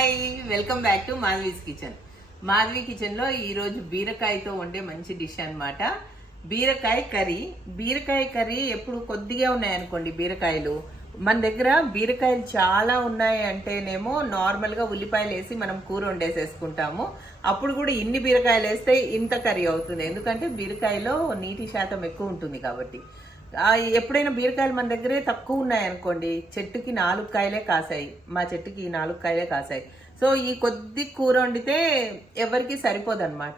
Hi welcome back to Madhavi's kitchen. Madhavi కిచెన్లో ఈరోజు బీరకాయతో వండే మంచి డిష్ అన్నమాట. బీరకాయ కర్రీ. బీరకాయ కర్రీ ఎప్పుడు కొద్దిగా ఉన్నాయనుకోండి బీరకాయలు. మన దగ్గర బీరకాయలు చాలా ఉన్నాయి అంటేనేమో నార్మల్గా ఉల్లిపాయలు వేసి మనం కూర వండేసేసుకుంటాము. అప్పుడు కూడా ఇన్ని బీరకాయలు వేస్తే ఇంత కర్రీ అవుతుంది. ఎందుకంటే బీరకాయలో నీటి శాతం ఎక్కువ ఉంటుంది కాబట్టి. ఎప్పుడైనా బీరకాయలు మన దగ్గరే తక్కువ ఉన్నాయనుకోండి చెట్టుకి నాలుగు కాయలే కాసాయి. మా చెట్టుకి నాలుగు కాయలే కాసాయి. సో ఈ కొద్ది కూర వండితే ఎవరికి సరిపోదన్నమాట.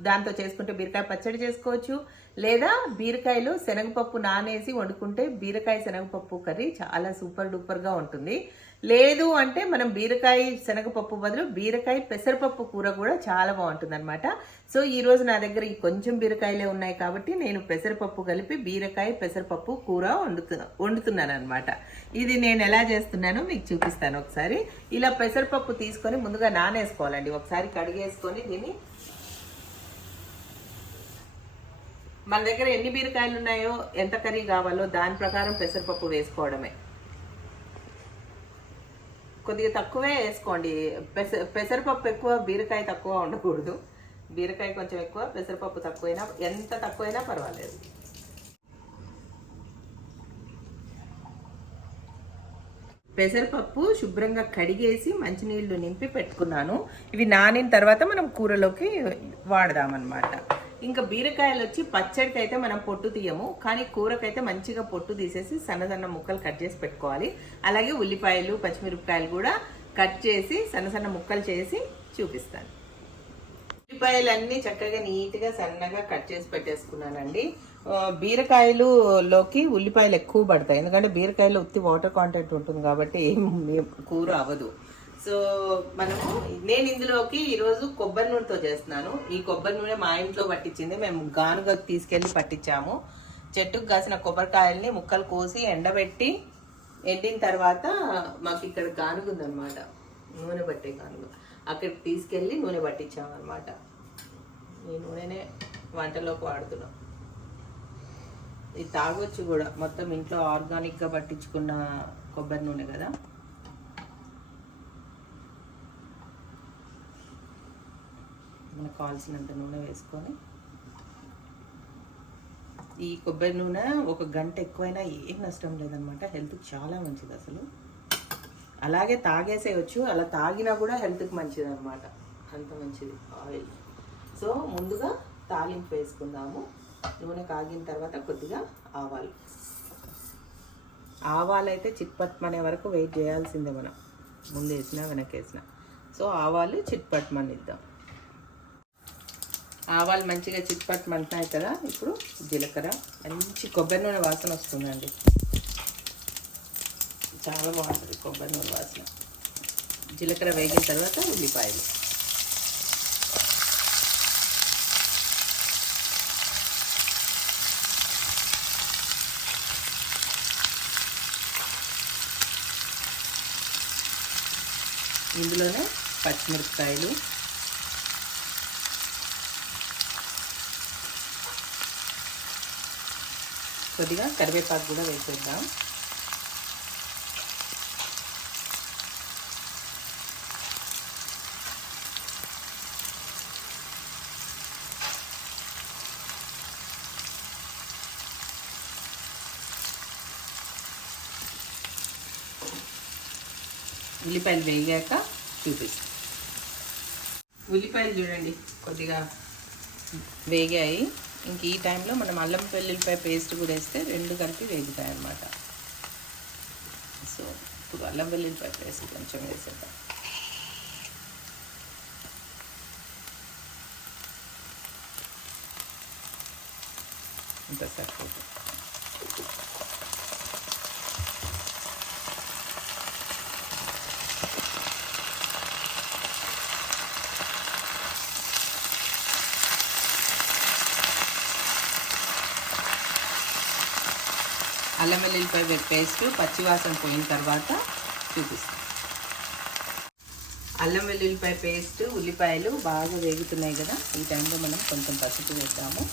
దాంతో చేసుకుంటే బీరకాయ పచ్చడి చేసుకోవచ్చు. లేదా బీరకాయలు శనగపప్పు నానేసి వండుకుంటే బీరకాయ శనగపప్పు కర్రీ చాలా సూపర్ డూపర్గా ఉంటుంది. లేదు అంటే మనం బీరకాయ శనగపప్పు బదులు బీరకాయ పెసరపప్పు కూర కూడా చాలా బాగుంటుంది అనమాట సో ఈరోజు నా దగ్గర ఈ కొంచెం బీరకాయలే ఉన్నాయి కాబట్టి నేను పెసరపప్పు కలిపి బీరకాయ పెసరపప్పు కూర వండుతు వండుతున్నాను అనమాట ఇది నేను ఎలా చేస్తున్నానో మీకు చూపిస్తాను ఒకసారి. ఇలా పెసరపప్పు తీసుకొని ముందుగా నానేసుకోవాలండి. ఒకసారి కడిగేసుకొని దీన్ని మన దగ్గర ఎన్ని బీరకాయలు ఉన్నాయో ఎంత కర్రీ కావాలో దాని ప్రకారం పెసరపప్పు వేసుకోవడమే. కొద్దిగా తక్కువే వేసుకోండి. పెస పెసరపప్పు ఎక్కువ బీరకాయ తక్కువ ఉండకూడదు బీరకాయ కొంచెం ఎక్కువ పెసరపప్పు తక్కువైనా ఎంత తక్కువైనా పర్వాలేదు. పెసరపప్పు శుభ్రంగా కడిగేసి మంచినీళ్ళు నింపి పెట్టుకున్నాను. ఇవి నానిన తర్వాత మనం కూరలోకి వాడదామన్నమాట. ఇంకా బీరకాయలు వచ్చి పచ్చడికి అయితే మనం పొట్టు తీయము. కానీ కూరకైతే మంచిగా పొట్టు తీసేసి సన్న సన్న ముక్కలు కట్ చేసి పెట్టుకోవాలి. అలాగే ఉల్లిపాయలు పచ్చిమిరపకాయలు కూడా కట్ చేసి సన్న సన్న ముక్కలు చేసి చూపిస్తాను. ఉల్లిపాయలు అన్నీ చక్కగా నీట్గా సన్నగా కట్ చేసి పెట్టేసుకున్నానండి. బీరకాయలులోకి ఉల్లిపాయలు ఎక్కువ పడతాయి. ఎందుకంటే బీరకాయలు ఉత్తి వాటర్ కాంటెంట్ ఉంటుంది కాబట్టి ఏం కూర అవ్వదు. సో మనము నేను ఇందులోకి ఈరోజు కొబ్బరి నూనెతో చేస్తున్నాను. ఈ కొబ్బరి నూనె మా ఇంట్లో పట్టించింది. మేము గానుగ తీసుకెళ్ళి పట్టించాము. చెట్టుకు కాసిన కొబ్బరికాయల్ని ముక్కలు కోసి ఎండబెట్టి ఎండిన తర్వాత మాకు ఇక్కడ గానుగు ఉందన్నమాట. నూనె పట్టే గానుగు. అక్కడికి తీసుకెళ్ళి నూనె పట్టించామన్నమాట. ఈ నూనెనే వంటలోకి వాడుతున్నాం. ఇది తాగొచ్చు కూడా. మొత్తం ఇంట్లో ఆర్గానిక్గా పట్టించుకున్న కొబ్బరి నూనె కదా. మనకు కావాల్సినంత నూనె వేసుకొని ఈ కొబ్బరి నూనె ఒక గంట ఎక్కువైనా ఏం నష్టం లేదనమాట. హెల్త్కి చాలా మంచిది అసలు. అలాగే తాగేసేయచ్చు అలా తాగినా కూడా హెల్త్కి మంచిది అనమాట అంత మంచిది ఆయిల్. సో ముందుగా తాలింపు వేసుకుందాము. నూనె కాగిన తర్వాత కొద్దిగా ఆవాలు. ఆవాలు అయితే చిట్పట్మనే వరకు వెయిట్ చేయాల్సిందే మనం. ముందు వేసినా వెనక్కి వేసినా సో ఆవాలు చిట్పట్మనిద్దాం ఆవాలు మంచిగా చిట్పట్మంటున్నాయి కదా ఇప్పుడు జీలకర్ర. మంచి కొబ్బరి నూనె వాసన వస్తుందండి. చాలా బాగుంటుంది కొబ్బరి నూనె వాసన. జీలకర్ర వేగిన తర్వాత ఉల్లిపాయలు. ఇందులోనే పచ్చిమిరపకాయలు కొద్దిగా కరివేపాకు కూడా వేసేద్దాం. ఉల్లిపాయలు వేగాక చూపిస్తాం. ఉల్లిపాయలు చూడండి కొద్దిగా వేగాయి. ఇంక ఈ టైంలో మనం అల్లం వెల్లుల్లిపాయ పేస్ట్ కూడా వేస్తే రెండు కలిపి వేగుతాయి అన్నమాట. సో ఇప్పుడు అల్లం వెల్లుల్లిపాయ పేస్ట్ కొంచెం వేసేద్దాం. ఇంత సరిపోతుంది. అల్లం వెల్లుల్లిపాయ పేస్ట్ పచ్చివాసన పోయిన తర్వాత చూపిస్తాను అల్లం వెల్లుల్లిపాయ పేస్ట్ ఉల్లిపాయలు బాగా వేగుతున్నాయి కదా ఈ టైంలో మనం కొంచెం పసుపు వేద్దాము.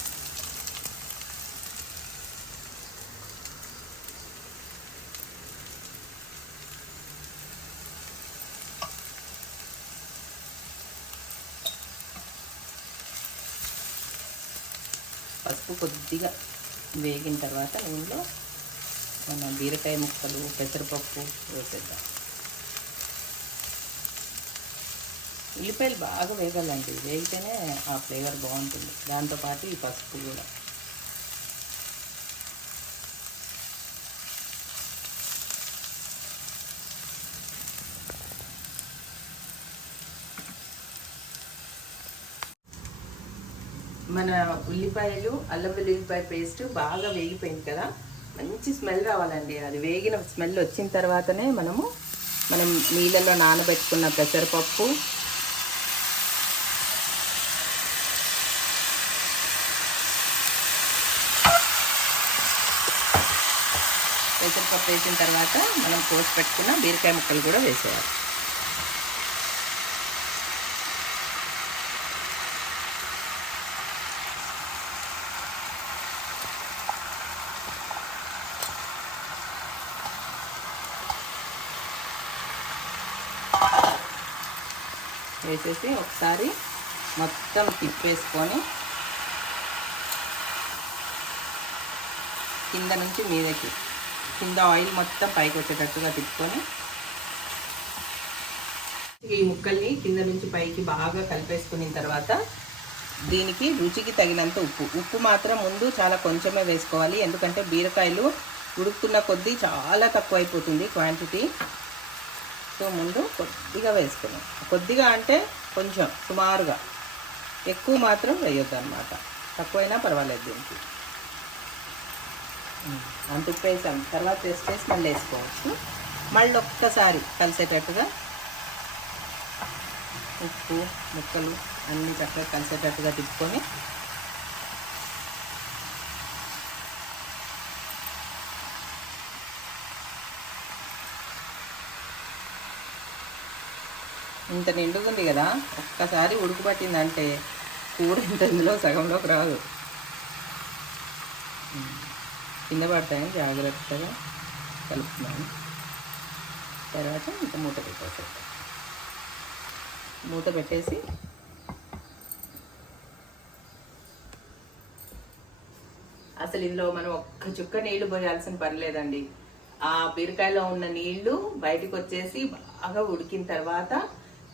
పసుపు కొద్దిగా వేగిన తర్వాత ఇందులో మన బీరకాయ ముక్కలు పెసరపప్పు వేసేద్దాం. ఉల్లిపాయలు బాగా వేగాలండి. వేగితేనే ఆ ఫ్లేవర్ బాగుంటుంది. దాంతోపాటు ఈ పసుపు కూడా. మన ఉల్లిపాయలు అల్లం వెల్లుల్లిపాయ పేస్ట్ బాగా వేగిపోయింది కదా. మంచి స్మెల్ రావాలండి. అది వేగిన స్మెల్ వచ్చిన తర్వాతనే మనము మనం నీళ్ళలో నానబెట్టుకున్న పెసరపప్పు పెసరపప్పు వేసిన తర్వాత మనం కోసి పెట్టుకున్న బీరకాయ ముక్కలు కూడా వేసేయాలి. వేసేసి ఒకసారి మొత్తం తిప్పేసుకొని కింద నుంచి మీదకి కింద ఆయిల్ మొత్తం పైకి వచ్చేటట్టుగా తిప్పుకొని ఈ ముక్కల్ని కింద నుంచి పైకి బాగా కలిపేసుకున్న తర్వాత దీనికి రుచికి తగినంత ఉప్పు. ఉప్పు మాత్రం ముందు చాలా కొంచెమే వేసుకోవాలి. ఎందుకంటే బీరకాయలు ఉడుకుతున్న కొద్దీ చాలా తక్కువ అయిపోతుంది క్వాంటిటీ. సో ముందు కొద్దిగా వేసుకున్నాం కొద్దిగా అంటే కొంచెం సుమారుగా. ఎక్కువ మాత్రం వేయొద్దు అనమాట తక్కువైనా పర్వాలేదు దీనికి. అంత ఉప్పు వేసాం తర్వాత టేస్ట్ మళ్ళీ వేసుకోవచ్చు. మళ్ళీ ఒక్కసారి కలిసేటట్టుగా ఉప్పు ముక్కలు అన్నీ చక్కగా కలిసేటట్టుగా తిప్పుకొని ఇంత నిండుగుంది కదా ఒక్కసారి ఉడుకుపట్టిందంటే కూర ఇంత ఇందులో సగంలోకి రాదు. కింద పడతాయని జాగ్రత్తగా కలుపుతున్నాను. తర్వాత ఇంత మూత పెట్టేసి మూత పెట్టేసి అసలు ఇందులో మనం ఒక్క చుక్క నీళ్ళు పోయాల్సిన పని లేదండి. ఆ బీరకాయలో ఉన్న నీళ్ళు బయటకు వచ్చేసి బాగా ఉడికిన తర్వాత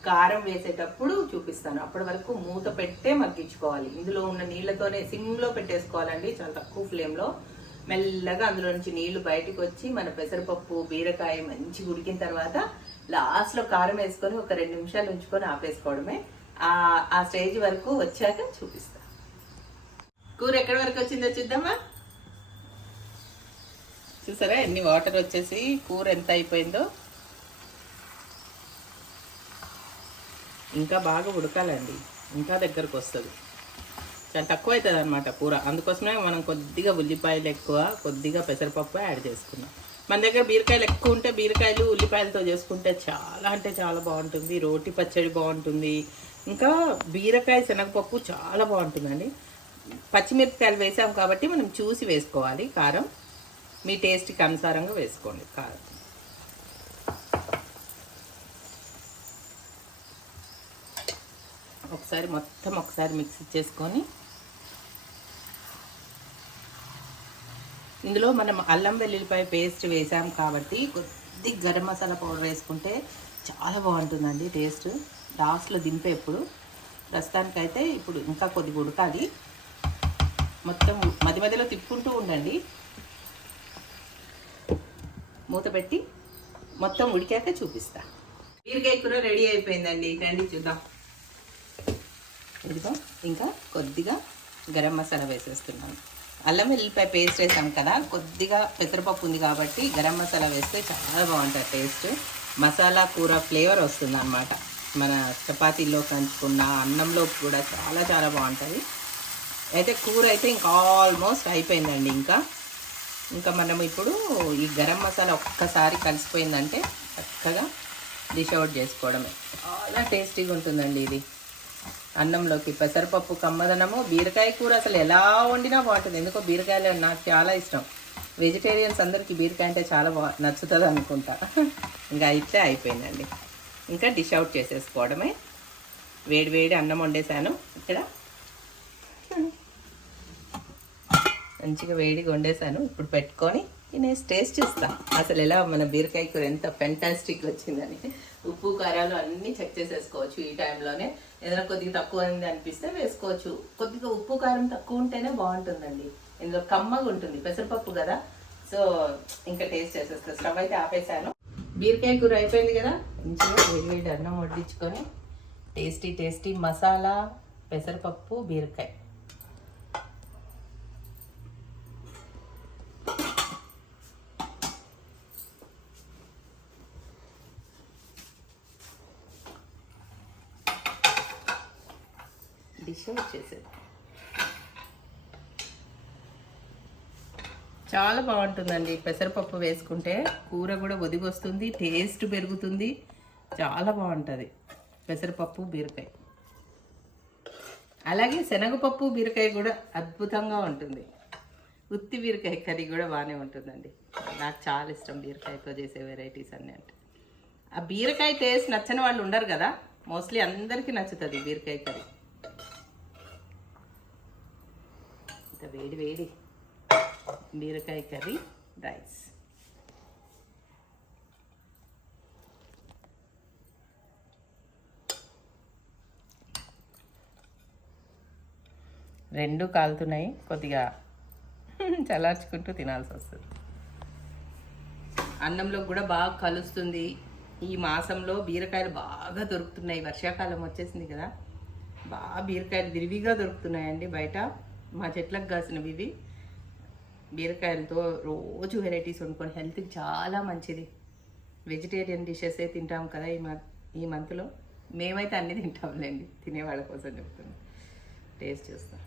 కారం వేసేటప్పుడు చూపిస్తాను. అప్పటి వరకు మూత పెట్టే మగ్గించుకోవాలి. ఇందులో ఉన్న నీళ్ళతోనే సిమ్లో పెట్టేసుకోవాలండి చాలా తక్కువ ఫ్లేమ్లో. మెల్లగా అందులో నుంచి నీళ్ళు బయటకు వచ్చి మన పెసరపప్పు బీరకాయ మంచి ఉడికిన తర్వాత లాస్ట్లో కారం వేసుకొని ఒక రెండు నిమిషాలు ఉంచుకొని ఆపేసుకోవడమే. ఆ ఆ స్టేజ్ వరకు వచ్చాక చూపిస్తా. కూర ఎక్కడి వరకు వచ్చిందో చూద్దామా? చూసారా? ఎన్ని వాటర్ వచ్చేసి కూర ఎంత అయిపోయిందో? ఇంకా బాగా ఉడకాలండి. ఇంకా దగ్గరకు వస్తుంది. చాలా తక్కువ అవుతుంది అనమాట కూర. అందుకోసమే మనం కొద్దిగా ఉల్లిపాయలు ఎక్కువ కొద్దిగా పెసరపప్పు యాడ్ చేసుకున్నాం. మన దగ్గర బీరకాయలు ఎక్కువ ఉంటే బీరకాయలు ఉల్లిపాయలతో చేసుకుంటే చాలా అంటే చాలా బాగుంటుంది. రోటి పచ్చడి బాగుంటుంది. ఇంకా బీరకాయ శనగపప్పు చాలా బాగుంటుందండి. పచ్చిమిరపకాయలు వేసాం కాబట్టి మనం చూసి వేసుకోవాలి. కారం మీ టేస్ట్కి అనుసారంగా వేసుకోండి. కారం. ఒకసారి మొత్తం ఒకసారి మిక్స్ చేసుకొని ఇందులో మనం అల్లం వెల్లుల్లిపాయ పేస్ట్ వేసాం కాబట్టి కొద్ది గరం మసాలా పౌడర్ వేసుకుంటే చాలా బాగుంటుందండి టేస్ట్ లాస్ట్లో దింపేప్పుడు ప్రస్తుతానికైతే ఇప్పుడు ఇంకా కొద్దిగా ఉడకాలి. మొత్తం మధ్య మధ్యలో తిప్పుకుంటూ ఉండండి. మూత పెట్టి మొత్తం ఉడికాక చూపిస్తా. బీరకాయ కూర రెడీ అయిపోయిందండి. రండి చూద్దాం. ఇదిగో ఇంకా కొద్దిగా గరం మసాలా వేసేస్తున్నాను. అల్లం వెల్లిపాయ పేస్ట్ వేసాం కదా కొద్దిగా పెసరపప్పు ఉంది కాబట్టి గరం మసాలా వేస్తే చాలా బాగుంటుంది టేస్ట్. మసాలా కూర ఫ్లేవర్ వస్తుంది అనమాట మన చపాతీలో కంచుకున్న అన్నంలో కూడా చాలా చాలా బాగుంటుంది. అయితే కూర అయితే ఇంకా ఆల్మోస్ట్ అయిపోయిందండి ఇంకా. ఇంకా మనం ఇప్పుడు ఈ గరం మసాలా ఒక్కసారి కలిసిపోయిందంటే చక్కగా డిష్ అవుట్ చేసుకోవడమే. చాలా టేస్టీగా ఉంటుందండి ఇది. అన్నంలోకి పెసరపప్పు కమ్మదనము బీరకాయ కూర అసలు ఎలా వండినా బాగుంటుంది. ఎందుకో బీరకాయలు నాకు చాలా ఇష్టం. వెజిటేరియన్స్ అందరికీ బీరకాయ అంటే చాలా బా నచ్చుతుంది అనుకుంటా. ఇంకా అయితే అయిపోయిందండి. ఇంకా డిష్ అవుట్ చేసేసుకోవడమే. వేడి వేడి అన్నం వండేసాను ఇక్కడ. మంచిగా వేడిగా వండేసాను ఇప్పుడు పెట్టుకొని తినేసి టేస్ట్ చేస్తాను అసలు ఎలా మన బీరకాయ కూర ఎంత ఫెంటాస్టిక్ వచ్చిందని. ఉప్పు కారాలు అన్నీ చెక్ చేసేసుకోవచ్చు ఈ టైంలోనే ఏదైనా కొద్దిగా తక్కువ ఉంది అనిపిస్తే వేసుకోవచ్చు. కొద్దిగా ఉప్పు కారం తక్కువ ఉంటేనే బాగుంటుందండి. ఇందులో కమ్మగా ఉంటుంది పెసరపప్పు కదా. సో ఇంకా టేస్ట్ చేసేస్తా. స్టవ్ అయితే ఆపేసాను బీరకాయ కూర అయిపోయింది కదా. మంచిగా వేడి వేడి అన్నం వడ్డించుకొని టేస్టీ టేస్టీ మసాలా పెసరపప్పు బీరకాయ. డిష్ వచ్చేసింది. చాలా బాగుంటుందండి. పెసరపప్పు వేసుకుంటే కూర కూడా ఒదిగొస్తుంది టేస్ట్ పెరుగుతుంది. చాలా బాగుంటుంది. పెసరపప్పు బీరకాయ. అలాగే శనగపప్పు బీరకాయ కూడా అద్భుతంగా ఉంటుంది. ఉత్తి బీరకాయ కర్రీ కూడా బాగానే ఉంటుందండి. నాకు చాలా ఇష్టం బీరకాయతో చేసే వెరైటీస్ అన్నీ అంటే. ఆ బీరకాయ టేస్ట్ నచ్చని వాళ్ళు ఉండరు కదా. మోస్ట్లీ అందరికీ నచ్చుతుంది బీరకాయ కర్రీ. ఇంత వేడి వేడి బీరకాయ కర్రీ రైస్. రెండు కాలుతున్నాయి కొద్దిగా చల్లార్చుకుంటూ తినాల్సి వస్తుంది. అన్నంలో కూడా బాగా కలుస్తుంది. ఈ మాసంలో బీరకాయలు బాగా దొరుకుతున్నాయి. వర్షాకాలం వచ్చేసింది కదా. బాగా బీరకాయలు విరివిగా దొరుకుతున్నాయండి బయట. మా చెట్లకు కాసినవి ఇవి. బీరకాయలతో రోజు వెరైటీస్ వండుకొని హెల్త్కి చాలా మంచిది. వెజిటేరియన్ డిషెసే తింటాం కదా ఈ మంత్ ఈ మంత్లో. మేమైతే అన్నీ తింటాంలేండి. తినేవాళ్ళ కోసం చెప్తున్నాం. టేస్ట్ చూస్తాం.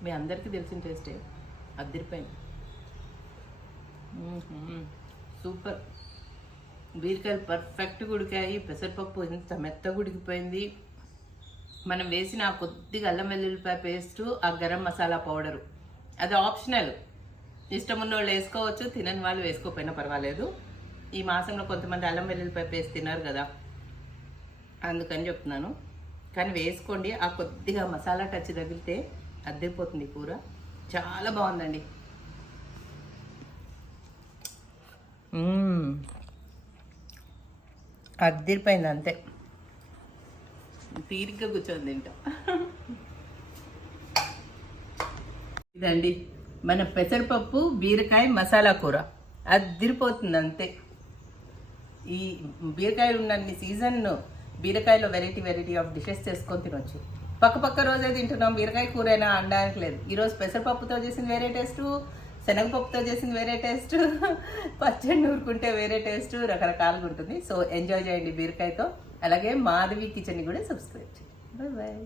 మీ అందరికీ తెలిసిన టేస్టే. అద్దరిపోయింది. సూపర్. బీరకాయలు పర్ఫెక్ట్గా ఉడికాయి పెసరపప్పు ఎంత మెత్తగా ఉడికిపోయింది మనం వేసిన ఆ కొద్దిగా అల్లం వెల్లుల్లిపాయ పేస్ట్ ఆ గరం మసాలా పౌడరు. అది ఆప్షనల్ ఇష్టం ఉన్న వాళ్ళు వేసుకోవచ్చు తినని వాళ్ళు వేసుకోకపోయినా పర్వాలేదు. ఈ మాసంలో కొంతమంది అల్లం వెల్లుల్లిపాయ పేస్ట్ తిన్నారు కదా. అందుకని చెప్తున్నాను. కానీ వేసుకోండి. ఆ కొద్దిగా మసాలా టచ్ తగిలితే అద్దరిపోతుంది కూర. చాలా బాగుందండి. అద్దరిపోయింది అంతే. తీరిగ్గా కూర్చొని తింటాం. ఇదండి మన పెసరపప్పు బీరకాయ మసాలా కూర. అద్దరిపోతుంది అంతే. ఈ బీరకాయలు ఉన్నన్ని సీజన్ బీరకాయలో వెరైటీ వెరైటీ ఆఫ్ డిషెస్ చేసుకొని తినొచ్చు. పక్క పక్క రోజే తింటున్నాం బీరకాయ కూర అయినా అనడానికి లేదు. ఈరోజు పెసరపప్పుతో చేసిన వేరే టేస్ట్ శనగపప్పుతో చేసిన వేరే టేస్ట్ పచ్చడి నూరుకుంటే వేరే టేస్ట్ రకరకాలుగా ఉంటుంది. సో ఎంజాయ్ చేయండి బీరకాయతో. అలాగే మాధవి కిచెన్ని కూడా సబ్స్క్రైబ్ చేయండి. Bye bye